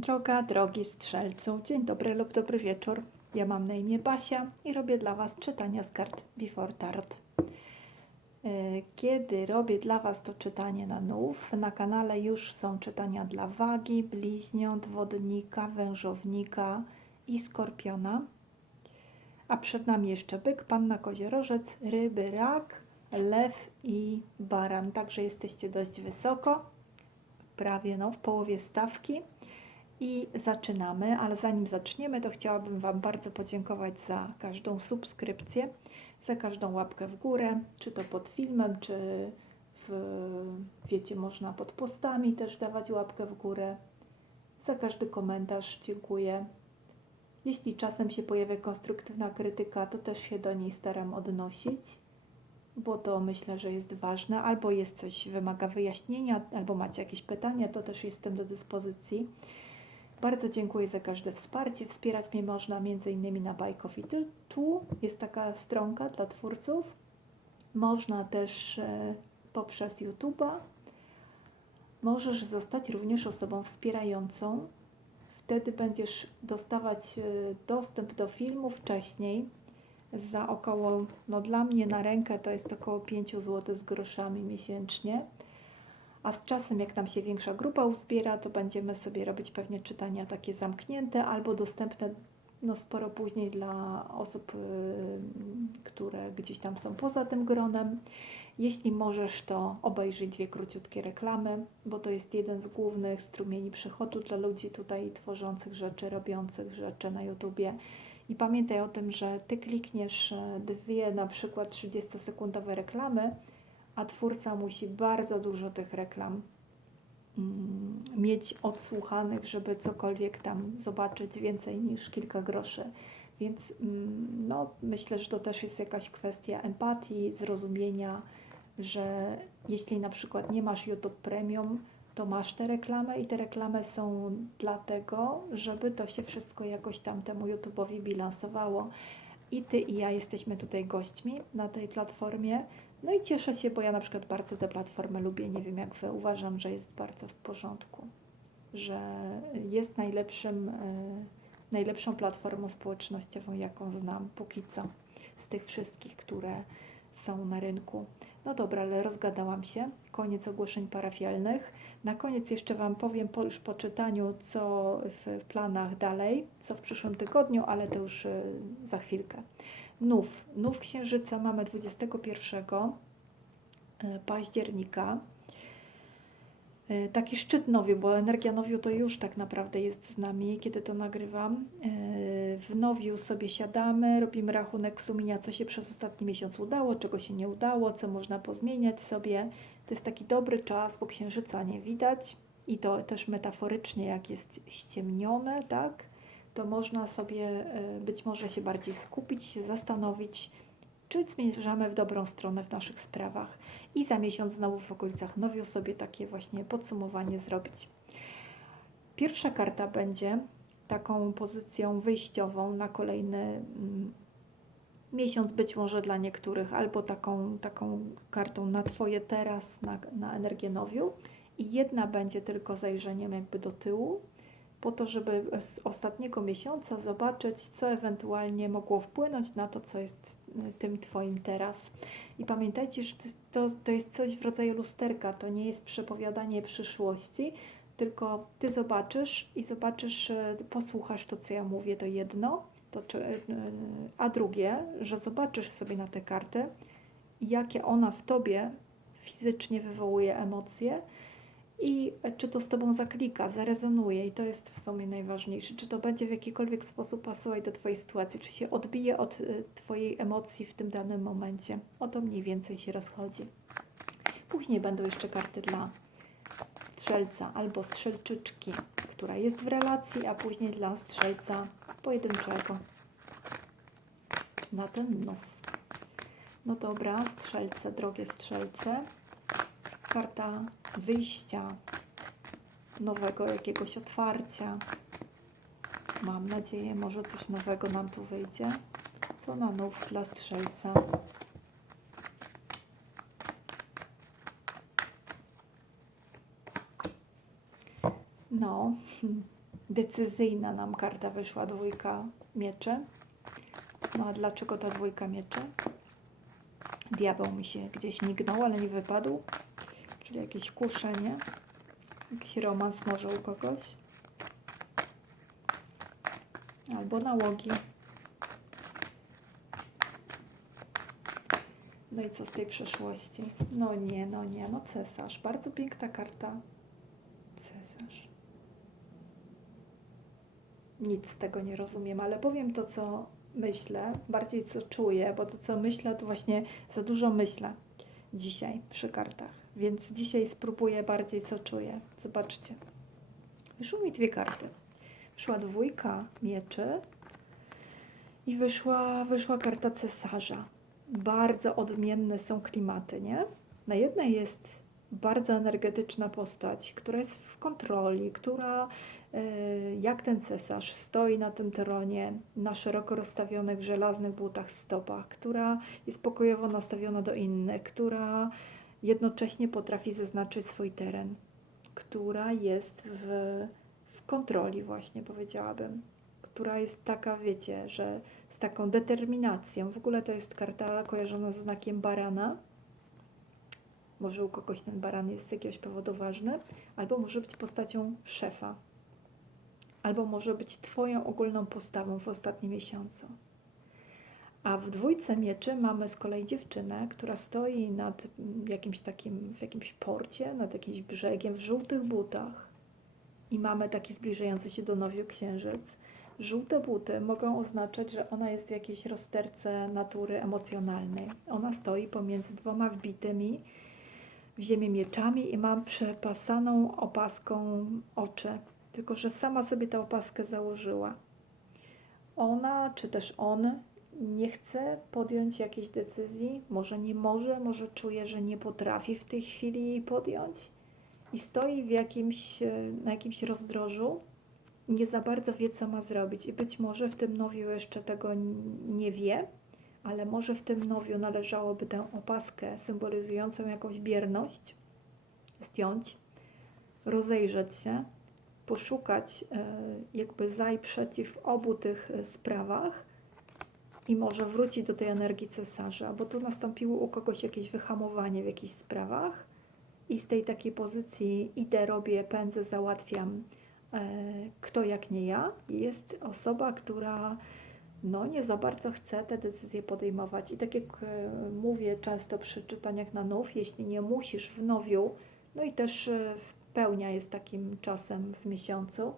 Droga, drogi strzelcu, dzień dobry lub dobry wieczór. Ja mam na imię Basia i robię dla Was czytania z kart Before Tarot. E, Kiedy robię dla Was to czytanie na nów, na kanale już są czytania dla wagi, bliźniąt, wodnika, wężownika i skorpiona. A przed nami jeszcze byk, panna koziorożec, ryby, rak, lew i baran. Także jesteście dość wysoko, prawie no, w połowie stawki. I zaczynamy, ale zanim zaczniemy, to chciałabym Wam bardzo podziękować za każdą subskrypcję, za każdą łapkę w górę, czy to pod filmem, czy w, wiecie, można pod postami też dawać łapkę w górę. Za każdy komentarz dziękuję. Jeśli czasem się pojawia konstruktywna krytyka, to też się do niej staram odnosić, bo to myślę, że jest ważne. Albo jest coś, wymaga wyjaśnienia, albo macie jakieś pytania, to też jestem do dyspozycji. Bardzo dziękuję za każde wsparcie. Wspierać mnie można m.in. na. Tu- Tu jest taka stronka dla twórców. Można też e, poprzez YouTube'a. Możesz zostać również osobą wspierającą. Wtedy będziesz dostawać e, dostęp do filmu wcześniej za około, no dla mnie na rękę to jest około 5 zł z groszami miesięcznie. A z czasem, jak nam się większa grupa uzbiera, to będziemy sobie robić pewnie czytania takie zamknięte albo dostępne no, sporo później dla osób, y, które gdzieś tam są poza tym gronem. Jeśli możesz, to obejrzyj dwie króciutkie reklamy, bo to jest jeden z głównych strumieni przychodu dla ludzi tutaj tworzących rzeczy, robiących rzeczy na YouTubie. I pamiętaj o tym, że ty klikniesz e, dwie na przykład 30-sekundowe reklamy, a twórca musi bardzo dużo tych reklam mm, mieć odsłuchanych, żeby cokolwiek tam zobaczyć więcej niż kilka groszy. Więc mm, no, myślę, że to też jest jakaś kwestia empatii, zrozumienia, że jeśli na przykład nie masz YouTube Premium, to masz te reklamy i te reklamy są dlatego, żeby to się wszystko jakoś tam temu YouTube'owi bilansowało. I ty i ja jesteśmy tutaj gośćmi na tej platformie. No i cieszę się, bo ja na przykład bardzo tę platformę lubię. Nie wiem jak wy, uważam, że jest bardzo w porządku, że jest najlepszym, e, najlepszą platformą społecznościową, jaką znam póki co z tych wszystkich, które są na rynku. No dobra, ale rozgadałam się. Koniec ogłoszeń parafialnych. Na koniec jeszcze Wam powiem po, już po czytaniu, co w planach dalej, co w przyszłym tygodniu, ale to już y, za chwilkę. Nów. Nów Księżyca mamy 21 y, października. Y, Taki szczyt nowiu, bo energia nowiu to już tak naprawdę jest z nami, kiedy to nagrywam. Y, W nowiu sobie siadamy, robimy rachunek sumienia, co się przez ostatni miesiąc udało, czego się nie udało, co można pozmieniać sobie. To jest taki dobry czas, bo księżyca nie widać i to też metaforycznie, jak jest ściemnione, tak, to można sobie y, być może się bardziej skupić, zastanowić, czy zmierzamy w dobrą stronę w naszych sprawach. I za miesiąc znowu w okolicach nowiu sobie takie właśnie podsumowanie zrobić. Pierwsza karta będzie taką pozycją wyjściową na kolejny mm, miesiąc, być może dla niektórych, albo taką, taką kartą na Twoje teraz, na, na energię nowiu. I jedna będzie tylko zajrzeniem jakby do tyłu, po to, żeby z ostatniego miesiąca zobaczyć, co ewentualnie mogło wpłynąć na to, co jest y, tym Twoim teraz. I pamiętajcie, że to, to, jest coś w rodzaju lusterka, to nie jest przepowiadanie przyszłości, tylko Ty zobaczysz i zobaczysz, y, posłuchasz to, co ja mówię, to jedno, to, czy, y, a drugie, że zobaczysz sobie na tę kartę, jakie ona w Tobie fizycznie wywołuje emocje, i czy to z Tobą zaklika, zarezonuje i to jest w sumie najważniejsze. Czy to będzie w jakikolwiek sposób pasować do Twojej sytuacji, czy się odbije od y, Twojej emocji w tym danym momencie. O to mniej więcej się rozchodzi. Później będą jeszcze karty dla strzelca albo strzelczyczki, która jest w relacji, a później dla strzelca pojedynczego na ten nów. No dobra, strzelce, drogie strzelce karta wyjścia, nowego jakiegoś otwarcia. Mam nadzieję, może coś nowego nam tu wyjdzie. Co na nów dla strzelca? No, decyzyjna nam karta wyszła, dwójka mieczy. No a dlaczego ta dwójka mieczy? Diabeł mi się gdzieś mignął, ale nie wypadł. Czyli jakieś kuszenie, jakiś romans może u kogoś. Albo nałogi. No i co z tej przeszłości? No nie, no nie, no cesarz. Bardzo piękna karta. Cesarz. Nic z tego nie rozumiem, ale powiem to, co myślę, bardziej co czuję, bo to, co myślę, to właśnie za dużo myślę dzisiaj przy kartach. Więc dzisiaj spróbuję bardziej, co czuję. Zobaczcie. Wyszły mi dwie karty. Wyszła dwójka mieczy i wyszła, wyszła karta cesarza. Bardzo odmienne są klimaty, nie? Na jednej jest bardzo energetyczna postać, która jest w kontroli, która y, jak ten cesarz stoi na tym tronie, na szeroko rozstawionych żelaznych butach stopach, która jest pokojowo nastawiona do innych, która jednocześnie potrafi zaznaczyć swój teren, która jest w, w kontroli właśnie, powiedziałabym, która jest taka, wiecie, że z taką determinacją. W ogóle to jest karta kojarzona ze znakiem barana. Może u kogoś ten baran jest z jakiegoś powodu ważny, albo może być postacią szefa, albo może być Twoją ogólną postawą w ostatnim miesiącu. A w dwójce mieczy mamy z kolei dziewczynę, która stoi nad jakimś takim, w jakimś porcie, nad jakimś brzegiem, w żółtych butach. I mamy taki zbliżający się do nowiu księżyc. Żółte buty mogą oznaczać, że ona jest w jakiejś rozterce natury emocjonalnej. Ona stoi pomiędzy dwoma wbitymi w ziemię mieczami i ma przepasaną opaską oczy. Tylko, że sama sobie tę opaskę założyła. Ona, czy też on, nie chce podjąć jakiejś decyzji, może nie może, może czuje, że nie potrafi w tej chwili jej podjąć. I stoi w jakimś, e, na jakimś rozdrożu, nie za bardzo wie, co ma zrobić. I być może w tym nowiu jeszcze tego nie wie, ale może w tym nowiu należałoby tę opaskę symbolizującą jakąś bierność zdjąć, rozejrzeć się, poszukać e, jakby za i przeciw w obu tych e, sprawach i może wrócić do tej energii cesarza, bo tu nastąpiło u kogoś jakieś wyhamowanie w jakichś sprawach i z tej takiej pozycji idę, robię, pędzę, załatwiam, e, kto jak nie ja, jest osoba, która no, nie za bardzo chce te decyzje podejmować. I tak jak e, mówię często przy czytaniach na nów, jeśli nie musisz w nowiu, no i też e, pełnia jest takim czasem w miesiącu,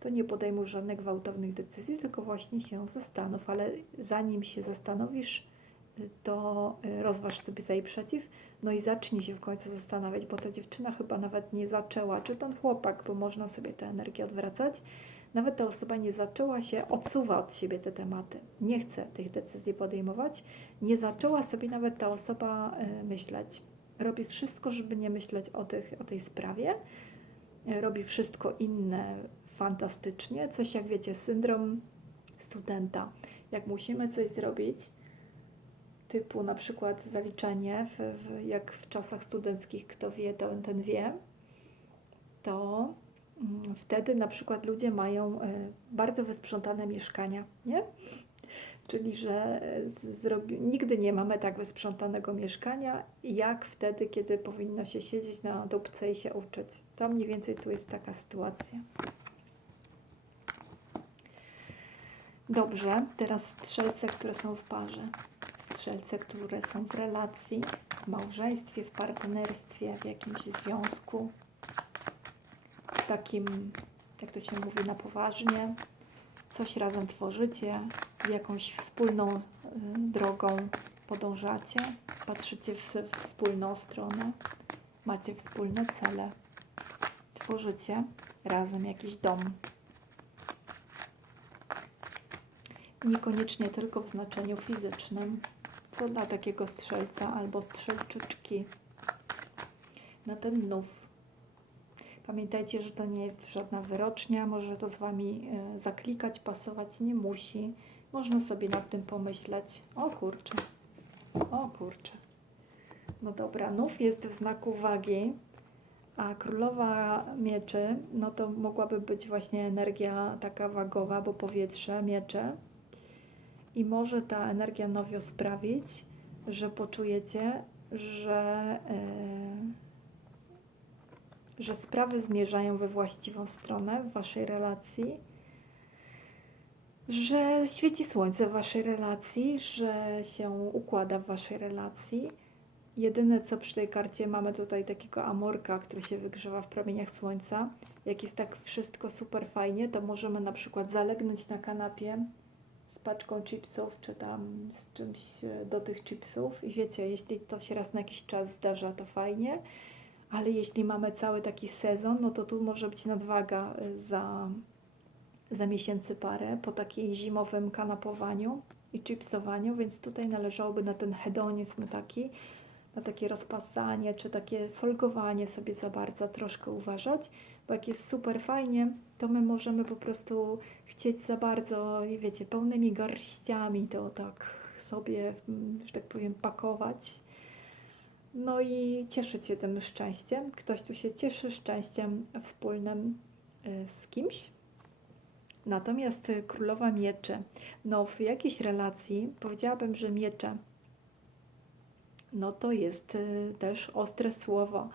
to nie podejmuj żadnych gwałtownych decyzji, tylko właśnie się zastanów, ale zanim się zastanowisz, y, to y, rozważ sobie za i przeciw, no i zacznij się w końcu zastanawiać, bo ta dziewczyna chyba nawet nie zaczęła, czy ten chłopak, bo można sobie tę energię odwracać, nawet ta osoba nie zaczęła się, odsuwa od siebie te tematy, nie chce tych decyzji podejmować, nie zaczęła sobie nawet ta osoba y, myśleć. Robi wszystko, żeby nie myśleć o, tych, o tej sprawie, robi wszystko inne fantastycznie. Coś jak wiecie, syndrom studenta. Jak musimy coś zrobić, typu na przykład zaliczenie, w, w, jak w czasach studenckich, kto wie, to ten wie, to mm, wtedy na przykład ludzie mają y, bardzo wysprzątane mieszkania, nie? Czyli, że y, z- zrobi, nigdy nie mamy tak wysprzątanego mieszkania, jak wtedy, kiedy powinno się siedzieć na dupce i się uczyć. To mniej więcej tu jest taka sytuacja. Dobrze, teraz strzelce, które są w parze. Strzelce, które są w relacji, w małżeństwie, w partnerstwie, w jakimś związku. Takim, jak to się mówi, na poważnie. Coś razem tworzycie, jakąś wspólną y, drogą podążacie, patrzycie w, w wspólną stronę, macie wspólne cele. Tworzycie razem jakiś dom. Niekoniecznie tylko w znaczeniu fizycznym, co dla takiego strzelca albo strzelczyczki na ten nów. Pamiętajcie, że to nie jest żadna wyrocznia, może to z Wami e, zaklikać, pasować nie musi. Można sobie nad tym pomyśleć. O kurczę, o kurczę. No dobra, nów jest w znaku wagi, A królowa mieczy, no to mogłaby być właśnie energia taka wagowa, bo powietrze, miecze. I może ta energia nowio sprawić, że poczujecie, że, e, że sprawy zmierzają we właściwą stronę w waszej relacji, że świeci słońce w waszej relacji, że się układa w waszej relacji. Jedyne co przy tej karcie mamy tutaj takiego amorka, który się wygrzewa w promieniach słońca. Jak jest tak wszystko super fajnie, to możemy na przykład zalegnąć na kanapie z paczką chipsów, czy tam z czymś e, do tych chipsów. I wiecie, jeśli to się raz na jakiś czas zdarza, to fajnie, ale jeśli mamy cały taki sezon, no to tu może być nadwaga e, za, za miesięcy parę po takim zimowym kanapowaniu i chipsowaniu, więc tutaj należałoby na ten hedonizm taki, na takie rozpasanie, czy takie folgowanie sobie za bardzo troszkę uważać, bo jak jest super fajnie, to my możemy po prostu chcieć za bardzo, wiecie, pełnymi garściami to tak sobie, mm, że tak powiem, pakować. No i cieszyć się tym szczęściem. Ktoś tu się cieszy szczęściem wspólnym y, z kimś. Natomiast y, królowa mieczy, no w jakiejś relacji powiedziałabym, że miecze, no to jest y, też ostre słowo.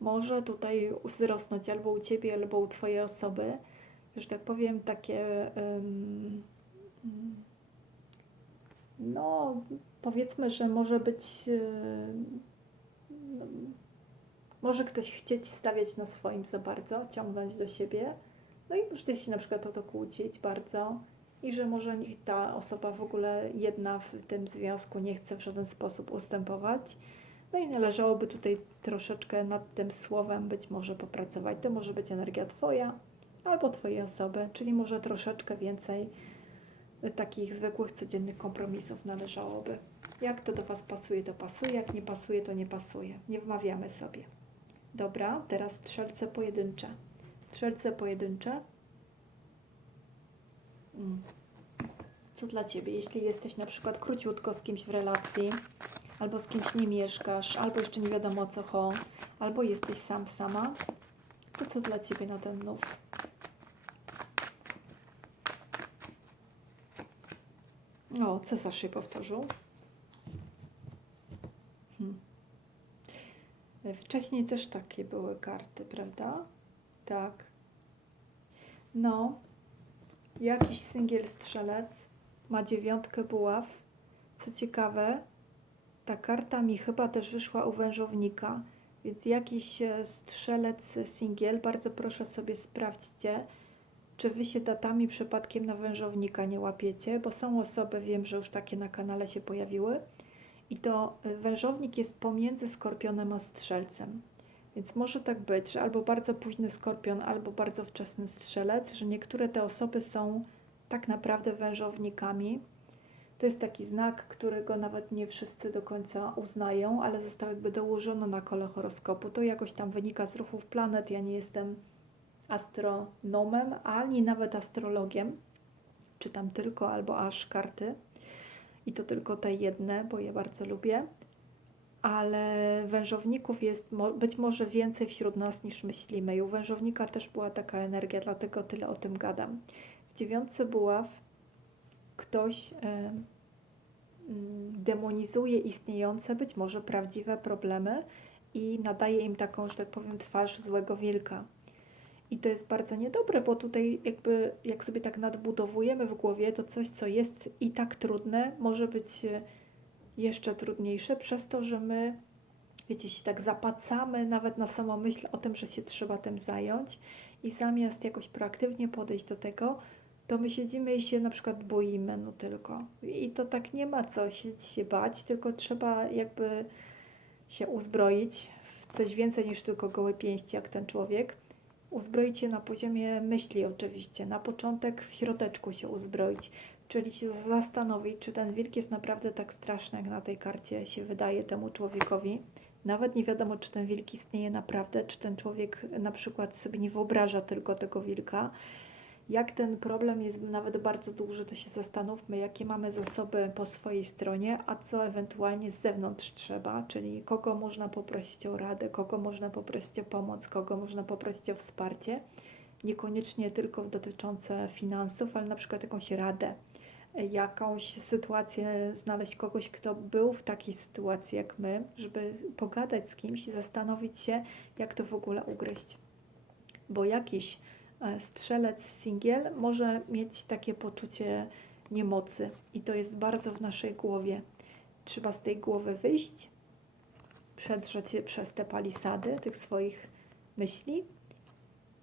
Może tutaj wzrosnąć albo u ciebie, albo u twojej osoby, że tak powiem, takie. no, powiedzmy, że może być. y, no, może ktoś chcieć stawiać na swoim za bardzo, ciągnąć do siebie. No i możecie się na przykład o to kłócić bardzo. I że może ta osoba w ogóle jedna w tym związku nie chce w żaden sposób ustępować. No i należałoby tutaj troszeczkę nad tym słowem być może popracować. To może być energia Twoja albo Twojej osoby, czyli może troszeczkę więcej takich zwykłych, codziennych kompromisów należałoby. Jak to do Was pasuje, to pasuje, jak nie pasuje, to nie pasuje. Nie wmawiamy sobie. Dobra, teraz strzelce pojedyncze. Strzelce pojedyncze. Mm. Co dla Ciebie, jeśli jesteś na przykład króciutko z kimś w relacji, albo z kimś nie mieszkasz, albo jeszcze nie wiadomo co chodzi, albo jesteś sam, sama, to co dla Ciebie na ten nów? O, Cesarz się powtórzył. Hmm. Wcześniej też takie były karty, prawda? Tak. No, jakiś singiel strzelec ma dziewiątkę buław. Co ciekawe, ta karta mi chyba też wyszła u wężownika, więc jakiś e, strzelec singiel, bardzo proszę sobie sprawdźcie, czy wy się datami przypadkiem na wężownika nie łapiecie, bo są osoby, wiem, że już takie na kanale się pojawiły. I to y, wężownik jest pomiędzy skorpionem a strzelcem. Więc może tak być, że albo bardzo późny skorpion, albo bardzo wczesny strzelec, że niektóre te osoby są tak naprawdę wężownikami. To jest taki znak, którego nawet nie wszyscy do końca uznają, ale został jakby dołożony na kole horoskopu. To jakoś tam wynika z ruchów planet. Ja nie jestem astronomem, ani nawet astrologiem. Czytam tylko albo aż karty. I to tylko te jedne, bo je bardzo lubię. Ale wężowników jest być może więcej wśród nas niż myślimy. I u wężownika też była taka energia, dlatego tyle o tym gadam. W dziewiątce buław ktoś mm, demonizuje istniejące, być może prawdziwe problemy i nadaje im taką, że tak powiem, twarz złego wilka. I to jest bardzo niedobre, bo tutaj jakby jak sobie tak nadbudowujemy w głowie, to coś, co jest i tak trudne, może być e, jeszcze trudniejsze przez to, że my, wiecie, się tak zapacamy nawet na samą myśl o tym, że się trzeba tym zająć i zamiast jakoś proaktywnie podejść do tego, to my siedzimy i się na przykład boimy, no tylko. I to tak nie ma co się, się bać, tylko trzeba jakby się uzbroić w coś więcej niż tylko gołe pięści, jak ten człowiek. Uzbroić się na poziomie myśli oczywiście. Na początek w środeczku się uzbroić, czyli się zastanowić, czy ten wilk jest naprawdę tak straszny, jak na tej karcie się wydaje temu człowiekowi. Nawet nie wiadomo, czy ten wilk istnieje naprawdę, czy ten człowiek na przykład sobie nie wyobraża tylko tego wilka. Jak ten problem jest nawet bardzo duży, to się zastanówmy, jakie mamy zasoby po swojej stronie, a co ewentualnie z zewnątrz trzeba, czyli kogo można poprosić o radę, kogo można poprosić o pomoc, kogo można poprosić o wsparcie. Niekoniecznie tylko dotyczące finansów, ale na przykład jakąś radę, jakąś sytuację, znaleźć kogoś, kto był w takiej sytuacji jak my, żeby pogadać z kimś i zastanowić się, jak to w ogóle ugryźć. Bo jakiś strzelec singiel może mieć takie poczucie niemocy i to jest bardzo w naszej głowie. Trzeba z tej głowy wyjść, przedrzeć się przez te palisady tych swoich myśli,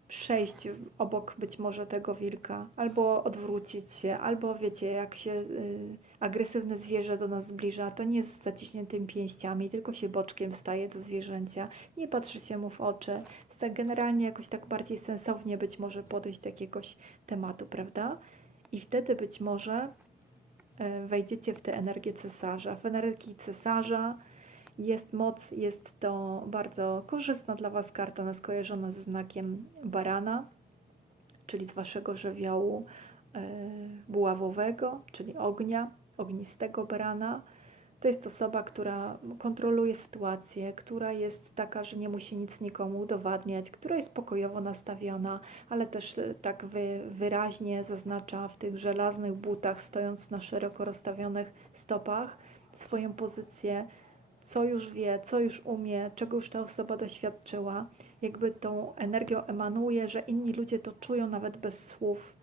przejść obok być może tego wilka, albo odwrócić się, albo wiecie, jak się y, agresywne zwierzę do nas zbliża, to nie z zaciśniętymi pięściami, tylko się boczkiem staje do zwierzęcia, nie patrzy się mu w oczy, chce generalnie jakoś tak bardziej sensownie być może podejść do jakiegoś tematu, prawda? I wtedy być może y, wejdziecie w tę energię cesarza. W energii cesarza jest moc, jest to bardzo korzystna dla Was karta, ona jest kojarzona ze znakiem barana, czyli z Waszego żywiołu e, buławowego, czyli ognia, ognistego barana. To jest osoba, która kontroluje sytuację, która jest taka, że nie musi nic nikomu udowadniać, która jest pokojowo nastawiona, ale też e, tak wy, wyraźnie zaznacza w tych żelaznych butach, stojąc na szeroko rozstawionych stopach, swoją pozycję, co już wie, co już umie, czego już ta osoba doświadczyła, jakby tą energią emanuje, że inni ludzie to czują nawet bez słów.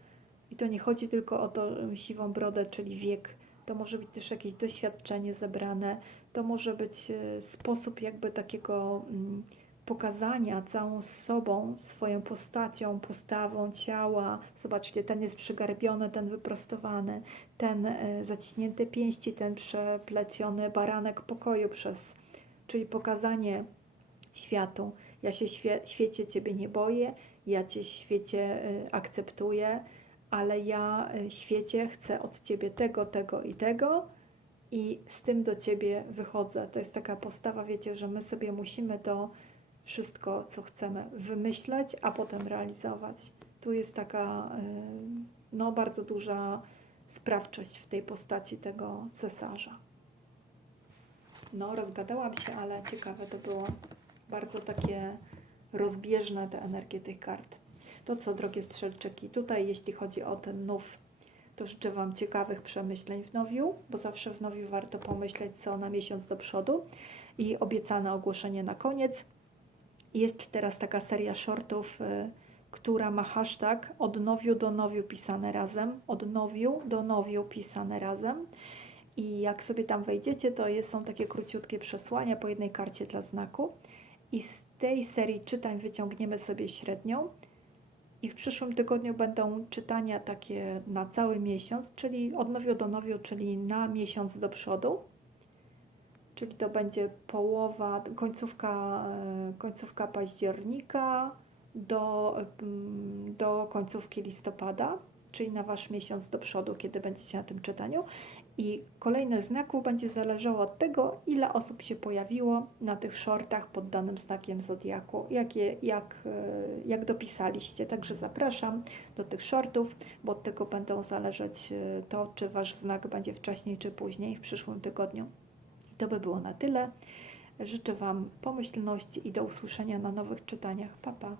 I to nie chodzi tylko o tą siwą brodę, czyli wiek. To może być też jakieś doświadczenie zebrane, to może być e, sposób jakby takiego mm, pokazania całą sobą, swoją postacią, postawą ciała. Zobaczcie, ten jest przygarbiony, ten wyprostowany, ten e, zaciśnięte pięści, ten przepleciony baranek pokoju przez, czyli pokazanie światu. Ja się świe, świecie Ciebie nie boję, ja Cię świecie e, akceptuję, ale ja e, świecie chcę od Ciebie tego, tego i tego i z tym do Ciebie wychodzę. To jest taka postawa, wiecie, że my sobie musimy to wszystko, co chcemy wymyśleć, a potem realizować. Tu jest taka no, bardzo duża sprawczość w tej postaci tego cesarza. No, rozgadałam się, ale ciekawe to było. Bardzo takie rozbieżne te energie tych kart. To co, drogie strzelczyki, tutaj jeśli chodzi o ten nów, to życzę Wam ciekawych przemyśleń w nowiu, bo zawsze w nowiu warto pomyśleć co na miesiąc do przodu i obiecane ogłoszenie na koniec. Jest teraz taka seria shortów, y, która ma hashtag od nowiu do nowiu pisane razem, od nowiu do nowiu pisane razem. I jak sobie tam wejdziecie, to jest, są takie króciutkie przesłania po jednej karcie dla znaku. I z tej serii czytań wyciągniemy sobie średnią. I w przyszłym tygodniu będą czytania takie na cały miesiąc, czyli od nowiu do nowiu, czyli na miesiąc do przodu czyli to będzie połowa, końcówka, e, końcówka października do, mm, do końcówki listopada, czyli na Wasz miesiąc do przodu, kiedy będziecie na tym czytaniu. I kolejne znaku będzie zależało od tego, ile osób się pojawiło na tych shortach pod danym znakiem zodiaku, jak, je, jak, e, jak dopisaliście. Także zapraszam do tych shortów, bo od tego będą zależeć e, to, czy Wasz znak będzie wcześniej, czy później w przyszłym tygodniu. To by było na tyle. Życzę Wam pomyślności i do usłyszenia na nowych czytaniach. Pa, pa.